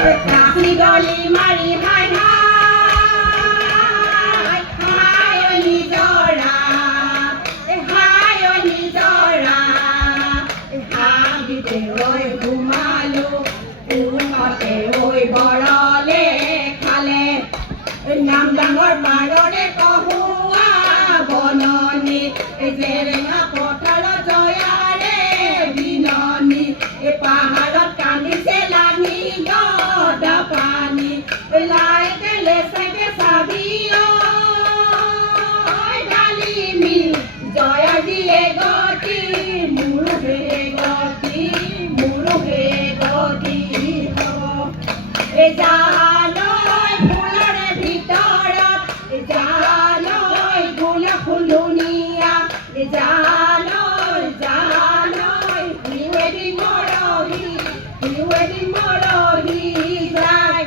কাশি গলি মাৰি হাই নিজৰা হাবিতে ঐ ঘুমালো কোনতে ঐ বৰলে খালে নাম ডাঙৰ পাৰৰে কহুৱা বননি জেৰেঙা পথাৰত জয়াৰে বিননি পাহাৰত কান্দিছে লাঙি গদা পানী লাইকে লেচাকে চাবি ডালিমি জয়া দিয়ে গতি মুৰুহে গতি জানৈ ফুলৰে ভিতৰত জানৈ ফুল ফুলুনিয়া জানৈ শিৱেদি মৰহি যায়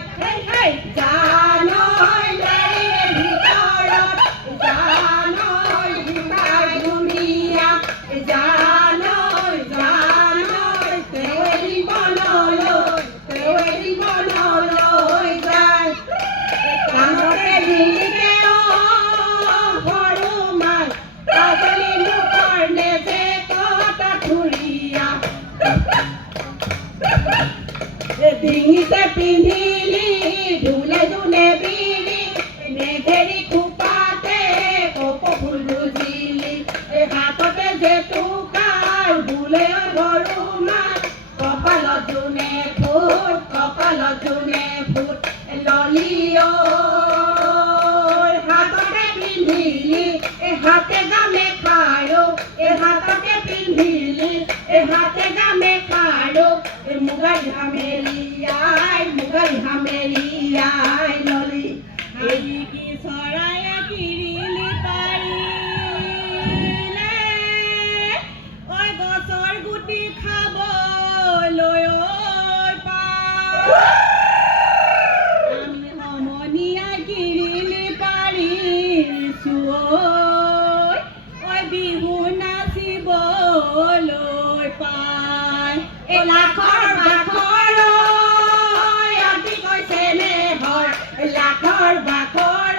জানৈ লেৰে ভিতৰত জানৈ গোটাই ধুনীয়া জানৈ তেৱেদি বনলৈ যায় কাণতে দিলিকে সৰু মাল কাজলি মুখৰ নেজে কটা থুৰীয়া ডিঙিতে পিন্ধিলি ঢোলে ঢোলে বিৰি মেঘেৰি খোপাতে কপৌ ফুল বুজিলি হাততে জেতুকাৰ বোলে সৰু মাল কপালত যোনে ফুট ললি হাততে পিন্ধিলি হাতে গামে খাৰো হাততে পিন্ধিলি হাতে গামে খাৰো মুগাই হামেলিয়াই ললি কি চৰায়ে কিৰিলি পাৰিলে ঐ গছৰ গুটি খাবলৈ আমি সমনীয়াই কিৰিলি পাৰিছো ঐ বিহু নাচিবলৈ পাই লাখৰ বাখৰ অতি কৈছে নে ভৰ লাখৰ বাখৰ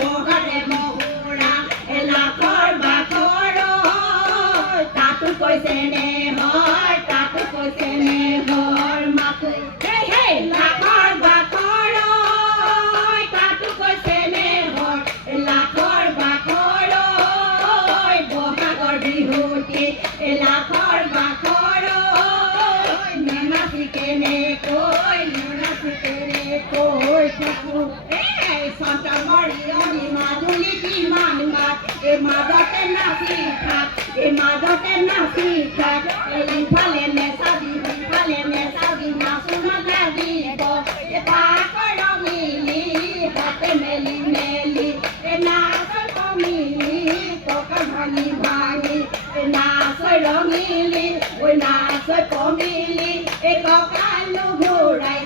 বগাৰে মহুৰা লাখৰ বাখৰ তাতো কৈছে নে হয় মাথো লাখৰ বাখৰ তাতো কৈছে নে হয় লাখৰ বাখৰ বহাগৰ বিহুটি লাখৰ বাখৰ নেনাচি কেনে কৈ থাকো সন্ত মৰিয়নি মাজুলী কিমান মাত মাজতে নাচি থাক ইফালে নেচাবি নাচো নাযাবিব পাকৰ ৰঙিলি হাতে মেলি নাচৰ কমিলি টকা ভাঙি নাচৰ ৰঙিলি নাচৰ কমিলি কঁকালো ঘূৰাই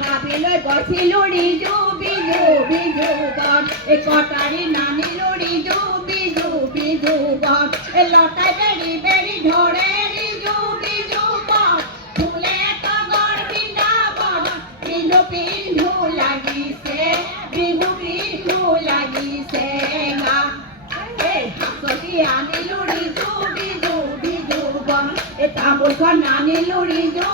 হাবিলৈ গৈছিলো ৰিজু বিজু কটাৰী নানিলো ৰিজু বিজু লতাই বেৰি ধৰে ৰিজু ফুলে তগৰ বৃন্দাবন পিন্ধু লাগিছে হাততি আনিলো ৰিজু বিজু তামোলখন আনিলো ৰিজু